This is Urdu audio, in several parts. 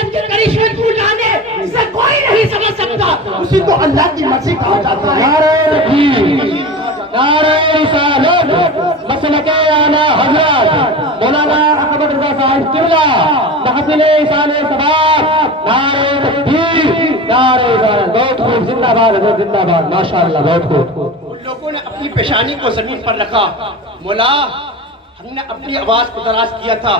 قدرت کے کرشمے تو جانے اسے کوئی نہیں سمجھ سکتا، اسی کو اللہ کی مرضی کہا جاتا ہے۔ نعرہ تکبیر، نعرہ رسالت، مسلک اعلیٰ حضرت مولانا احمد رضا صاحب قبلہ محفل ایصال ثواب، نعرہ تکبیر، نعرہ رسالت، بہت خوب، زندہ باد حضرت، زندہ باد، ماشاءاللہ، بہت خوب۔ ان لوگوں نے اپنی پیشانی کو زمین پر رکھا، مولا ہم نے اپنی آواز کو دراز کیا تھا،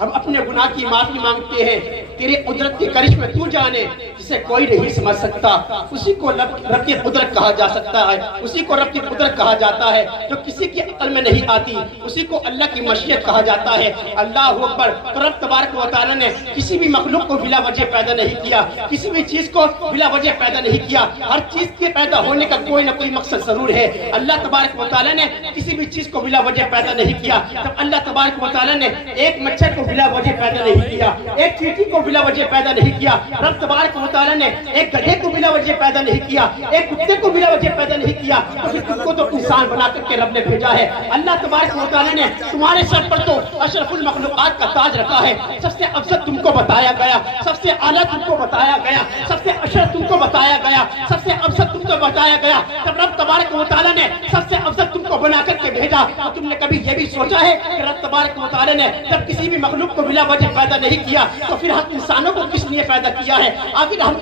ہم اپنے گناہ کی معافی مانگتے ہیں، تیرے قدرت کے کرشمے تو جانے جسے کوئی نہیں سمجھ سکتا، اسی کو رب کی قدرت کہا جا سکتا ہے، اسی کو رب کی قدرت کہا جاتا ہے جو کسی کی عقل میں نہیں آتی، اسی کو اللہ کی مشیت کہا جاتا ہے۔ اللہ اکبر۔ تو رب تبارک و تعالیٰ نے کسی بھی مخلوق کو بلا وجہ پیدا نہیں کیا، کسی بھی چیز کو بلا وجہ پیدا نہیں کیا، ہر چیز کے پیدا ہونے کا کوئی نہ کوئی مقصد ضرور ہے۔ اللہ تبارک و تعالیٰ نے کسی بھی چیز کو بلا وجہ پیدا نہیں کیا، جب اللہ تبارک و تعالیٰ نے ایک مچھر کو بلا وجہ پیدا نہیں کیا، ایک چیٹی کو بلا وجہ پیدا نہیں کیا، رب تبارک و تعالیٰ نے ایک گدھے کو بلا وجہ پیدا نہیں کیا، ایک کتے کو بلا وجہ پیدا نہیں کیا، تو پھر تم کو تو انسان بنا کر کے رب نے بھیجا ہے۔ اللہ تبارک و تعالیٰ نے تمہارے سر پر تو اشرف المخلوقات کا تاج رکھا ہے، سب سے افضل تم کو بتایا گیا، سب سے اعلیٰ تم کو بتایا گیا، سب سے اشرف تم کو بتایا گیا، سب سے افضل تم کو بتایا گیا۔ جب رب تبارک و تعالیٰ نے سب سے افضل تم کو بنا کر کے بھیجا تو تم نے کبھی یہ بھی سوچا ہے کہ رب تبارک و تعالیٰ نے جب کسی بھی مخلوق کو بلا وجہ پیدا نہیں کیا تو پھر ہم انسانوں کو کس لیے پیدا کیا ہے؟ آخر ہم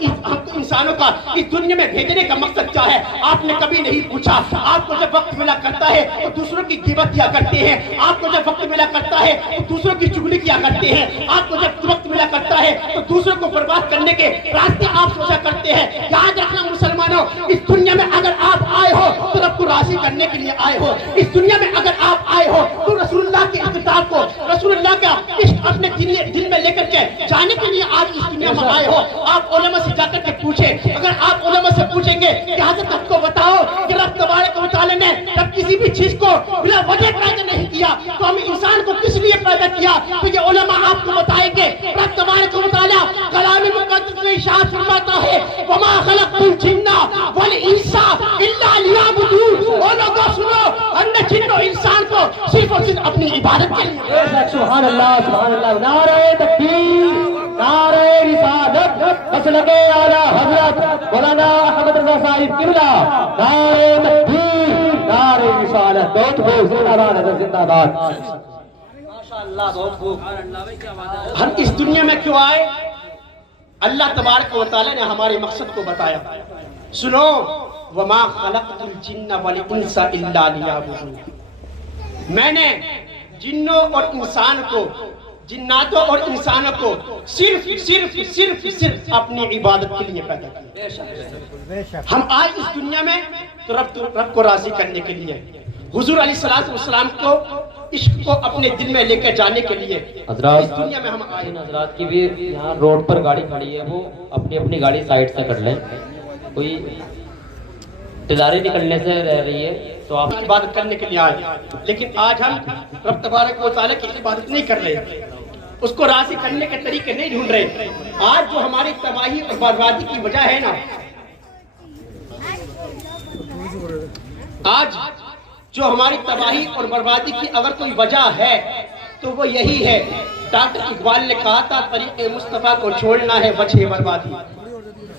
انسانوں کا اس دنیا میں بھیجنے کا مقصد کیا ہے؟ آپ نے کبھی نہیں پوچھا۔ آپ کو جب وقت ملا کرتا ہے تو دوسروں کی غیبت کیا کرتے ہیں، آپ کو جب وقت ملا کرتا ہے تو دوسروں کی چغلی کیا کرتے ہیں، آپ کو جب وقت ملا کرتا ہے تو دوسروں کو برباد کرنے کے راستے آپ سوچا کرتے ہیں۔ یاد رکھنا مسلمانوں، اس دنیا میں اگر آپ آئے ہو تو رب کو راضی کرنے کے لیے آئے ہو، اس دنیا میں اگر آپ آئے ہو تو رسول اللہ کے اقتدار کو، رسول اللہ کا عشق اپنے دل میں لے کر کے جانے کے لیے آج اس دنیا میں آئے ہو۔ آپ علماء سے جا کر کے پوچھیں، اگر آپ علماء سے پوچھیں گے کہ حضرت آپ کو بتاؤ کہ رب تبارک و تعالیٰ نے جب کسی بھی چیز کو بلا وجہ پیدا نہیں کیا تو ہم انسان کو کس لیے پیدا کیا، تو یہ علماء آپ کو بتائیں گے۔ رب تبارک و تعالیٰ کلام مقدس میں ارشاد فرماتا ہے وما خلقت الجن والانس الا ليعبدون۔ اور لوگوں سنو، ہم نے جن و انسان کو صرف اور صرف اپنی عبادت کے لیے۔ سبحان اللہ، سبحان اللہ، نعرہ تکبیر، نعرہ رسالت، مسلک اعلیٰ حضرت مولانا احمد رضا صاحب قبلہ، نعرہ تکبیر، نعرہ رسالت، بہت خوب، زندہ باد حضرت، زندہ باد، ماشاءاللہ، بہت خوب۔ ہم اس دنیا میں کیوں آئے؟ اللہ تبارک و تعالیٰ نے ہمارے مقصد کو بتایا۔ سنو، وما خلقت الجن والانس الا لیعبدون، میں نے جنوں اور انسان کو، جناتوں اور انسانوں کو صرف اپنی عبادت کے لیے پیدا کیا۔ ہم آج اس دنیا میں تو رب کو راضی کرنے کے لیے، حضور علیہ السلام کو عشق کو اپنے دل میں لے کے جانے کے لیے حضرات، اس دنیا میں ہم آئے۔ حضرات کی بھی یہاں روڈ پر گاڑی کھڑی ہے، وہ اپنی اپنی گاڑی سائڈ سے کر لیں، کوئی تجاری نکلنے سے رہ رہی ہے تو آپ عبادت کرنے کے لیے آئے، لیکن آج ہم رب تبارک و تعالیٰ کی عبادت نہیں کر رہے، اس کو راضی کرنے کے طریقے نہیں ڈھونڈ رہے۔ آج جو ہماری تباہی اور بربادی کی وجہ ہے نا، آج جو ہماری تباہی اور بربادی کی اگر کوئی وجہ ہے تو وہ یہی ہے۔ ڈاکٹر اقبال نے کہا تھا طریق مصطفیٰ کو چھوڑنا ہے وجہ بربادی،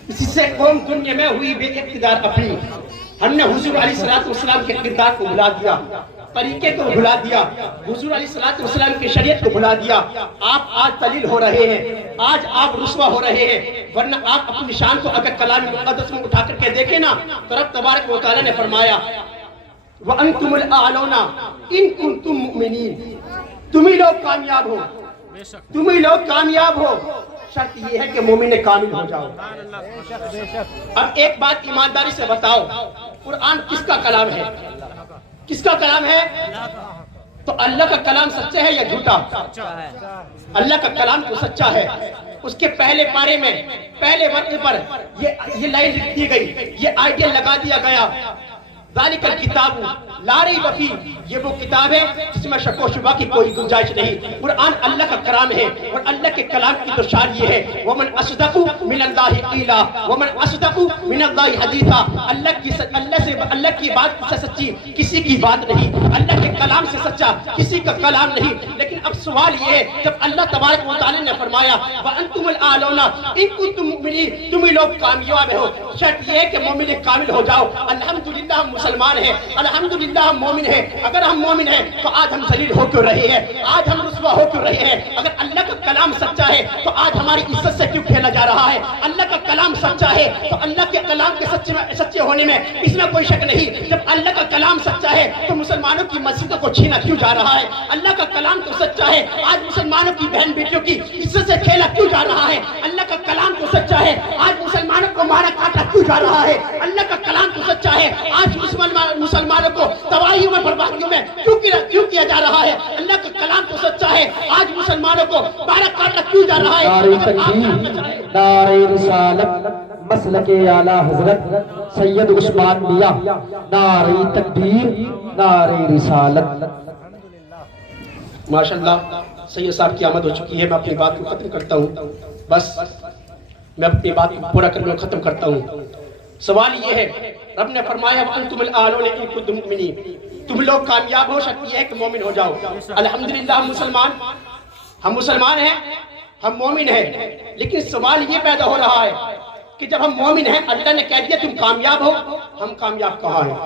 اسی سے قوم دنیا میں ہوئی بے اقتدار اپنی۔ ہم نے حضور علیہ السلام کے کردار کو بھلا دیا، طریقے کو بھلا دیا، حضور علیہ السلام کی شریعت کو بھلا دیا۔ آپ آج ذلیل ہو رہے ہیں، آج آپ رسوا ہو رہے ہیں، ورنہ آپ اپنی شان کو اگر کلام مقدس میں اٹھا کر کے دیکھیں نا تو رب تبارک و تعالیٰ نے فرمایا وَأَنْتُمُ الْأَعْلَوْنَ إِن كُنتُم مُؤْمِنِينَ، تم ہی لوگ کامیاب ہو، تم ہی لوگ کامیاب ہو، شرط یہ ہے کہ مومن کامل ہو جاؤ۔ اب ایک بات ایمانداری سے بتاؤ، قرآن کس کا کلام ہے؟ کس کا کلام ہے؟ تو اللہ کا کلام سچا ہے یا جھوٹا؟ اللہ کا کلام تو سچا ہے۔ اس کے پہلے پارے میں پہلے وقت پر یہ لائن لکھ دی گئی، یہ آئیڈیا لگا دیا گیا، ذالک الکتاب لا ریب فیہ، یہ وہ کتاب ہے جس میں شک و شبہ کی کوئی گنجائش نہیں۔ قرآن اللہ کا کلام ہے اور اللہ کے کلام کی تو شان یہ ہے وَمَنْ أَصْدَقُ مِنَ اللَّهِ قِيلًا وَمَنْ أَصْدَقُ مِنَ اللَّهِ حَدِيثًا، اللہ کی بات سے سچی کسی کی بات نہیں، اللہ کے کلام سے سچا کسی کا کلام نہیں۔ لیکن اب سوال یہ ہے جب اللہ تبارک و تعالی نے فرمایا وَأَنْتُمُ الْأَعْلَوْنَ إِن كُنتُم مُؤْمِنِينَ تم ہی لوگ کامیاب ہو، شرط یہ ہے کہ مومن کامل ہو جاؤ۔ الحمدللہ ہم مسلمان ہیں، الحمدللہ ہم مومن ہیں۔ اگر ہم مومن ہیں تو آج ہم ذلیل ہو کیوں رہے ہیں، آج ہم رسوا ہو کیوں رہے ہیں؟ اگر اللہ کا کلام سچا ہے تو آج ہماری عزت سے کیوں کھیلا جا رہا ہے؟ اللہ کا کلام سچا ہے تو اللہ کے کلام کے سچے ہونے میں اس میں کوئی شک نہیں۔ جب اللہ کا کلام سچا ہے تو مسلمانوں کی مسجدوں کو چھینا کیوں جا رہا ہے؟ اللہ کا کلام تو سچا ہے، آج مسلمانوں کی بہن بیٹیوں کی عزت سے کھیلا کیوں جا رہا ہے؟ اللہ کا کلام تو سچا ہے، آج مسلمانوں کو مارا کاٹا کیوں جا رہا ہے؟ اللہ کا کلام تو سچا ہے، آج مسلمانوں کو تباہیوں میں بربادیوں میں کیوں کیا جا رہا ہے؟ اللہ کا کلام تو سچا ہے، آج مسلمانوں کو مارا کاٹا کیوں جا رہا ہے؟ نعرہ تکبیر، نعرہ رسالت، مسلک اعلی حضرت سید عثمان میاں، نعرہ تکبیر، نعرہ رسالت۔ ماشاءاللہ سید صاحب کی آمد ہو چکی ہے، میں اپنی بات کو ختم کرتا ہوں، بس میں اپنی بات کو پورا کرنے کو ختم کرتا ہوں۔ سوال یہ ہے، رب نے فرمایا وَأَنْتُمُ الْأَعْلَوْنَ إِن كُنتُم مُؤْمِنِينَ تم لوگ کامیاب ہو، شرط یہ ہے کہ مومن ہو جاؤ۔ الحمدللہ ہم مسلمان ہیں، ہم مومن ہیں، لیکن سوال یہ پیدا ہو رہا ہے کہ جب ہم مومن ہیں اللہ نے کہہ دیا تم کامیاب ہو، ہم کامیاب کہاں ہیں؟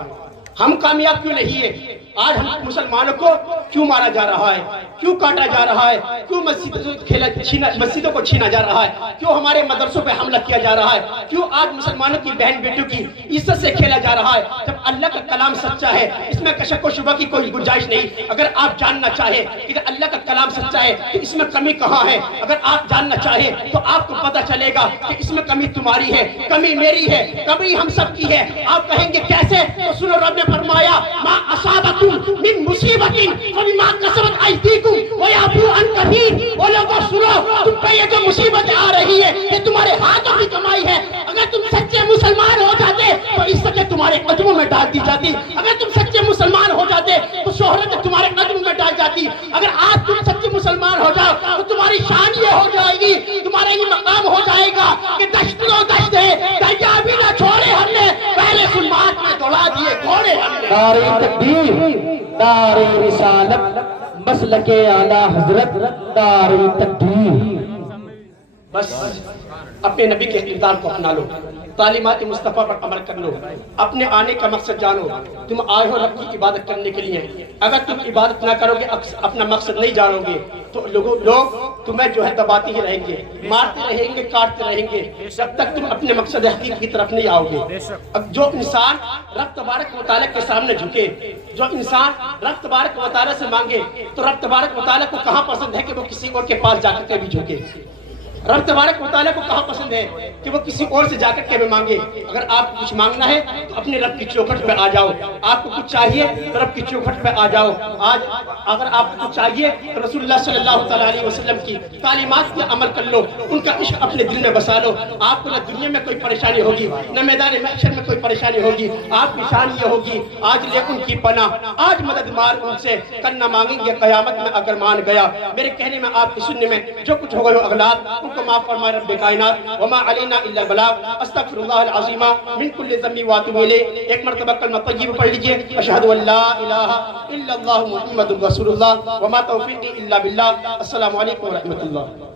ہم کامیاب کیوں نہیں ہے؟ آج ہم مسلمانوں کو کیوں مارا جا رہا ہے، کیوں کاٹا جا رہا ہے، کیوں مسجدوں کو چھینا جا رہا ہے، کیوں ہمارے مدرسوں پہ حملہ کیا جا رہا ہے، کیوں آج مسلمانوں کی بہن بیٹیوں کی عزت سے کھیلا جا رہا ہے؟ جب اللہ کا کلام سچا ہے اس میں شک و شبہ کی کوئی گنجائش نہیں۔ اگر آپ جاننا چاہیں کہ اللہ کا کلام سچا ہے تو اس میں کمی کہاں ہے، اگر آپ جاننا چاہیں تو آپ کو پتہ چلے گا کہ اس میں کمی تمہاری ہے، کمی میری ہے، کمی ہم سب کی ہے۔ آپ کہیں گے کیسے؟ تو سنو، رب نے فرمایا ما اصابکم من مصیبت فبما کسبت ایدیکم ویعفو عن کثیر۔ وہ لوگوں سنو، تم پہ یہ جو مصیبت آ رہی ہے یہ تمہارے ہاتھوں کی کمائی ہے۔ اگر تم سچے مسلمان ہو جاتے تو عزت تمہارے قدموں میں ڈال دی جاتی، اگر تم سچے مسلمان ہو جاتے تو شہرت تمہارے قدموں میں ڈال جاتی۔ اگر آج تم سچے مسلمان ہو جاؤ تو تمہاری شان یہ ہو جائے گی، تمہارا یہ مقام ہو جائے گا کہ دشت و دشت ہے دریا بھی نہ چھوڑے ہم نے، پہلے سلمات میں دوڑا دیے گھوڑے ہم نے۔ نعرہ تکبیر، نعرہ رسالت، مسلک اعلی حضرت، نعرہ تکبیر۔ بس اپنے نبی کے کردار کو اپنا لو، تعلیمات مصطفیٰ پر عمل کر لو، اپنے آنے کا مقصد جانو۔ تم آئے ہو رب کی عبادت کرنے کے لیے، اگر تم عبادت نہ کرو گے، اپنا مقصد نہیں جانو گے تو لوگ تمہیں جو ہے دباتے ہی رہیں گے، مارتے رہیں گے، کاٹتے رہیں گے، جب تک تم اپنے مقصد حقیقی کی طرف نہیں آؤ گے۔ اب جو انسان رب تبارک و تعالیٰ کے سامنے جھکے، جو انسان رب تبارک و تعالیٰ سے مانگے تو رب تبارک و تعالیٰ کو کہاں پسند ہے کہ وہ کسی اور کے پاس جا کر کے بھی جھکے؟ رب تبارک و تعالیٰ کو کہاں پسند ہے کہ وہ کسی اور سے جا کر کے بھی مانگے؟ اگر آپ کو کچھ مانگنا ہے تو اپنے رب کی چوکھٹ پہ آ جاؤ، آپ کو کچھ چاہیے تو رب کی چوکھٹ پہ آ جاؤ۔ آج اگر آپ کو کچھ چاہیے تو رسول اللہ صلی اللہ تعالیٰ علیہ وسلم کی تعلیمات پہ عمل کر لو، ان کا عشق اپنے دل میں بسا لو۔ آپ کو نہ دنیا میں کوئی پریشانی ہوگی، نہ میدان محشر میں کوئی پریشانی ہوگی۔ آپ کی شان یہ ہوگی آج لے ان کی پناہ، آج مدد مار ان سے، کل نہ مانگیں گے قیامت میں اگر مان گیا۔ میرے کہنے میں، آپ کی سننے میں جو کچھ ہو گئے ہو اغلاط کو معاف فرمائے رب کائنات۔ وما علینا الا البلاغ، استغفر اللہ العظیم من کل ذنب واتوب الیہ۔ ایک مرتبہ کلمہ طیبہ پڑھ لیجئے، اشہد ان لا الہ الا اللہ محمد رسول اللہ، وما توفیقی الا باللہ۔ السلام علیکم ورحمۃ اللہ۔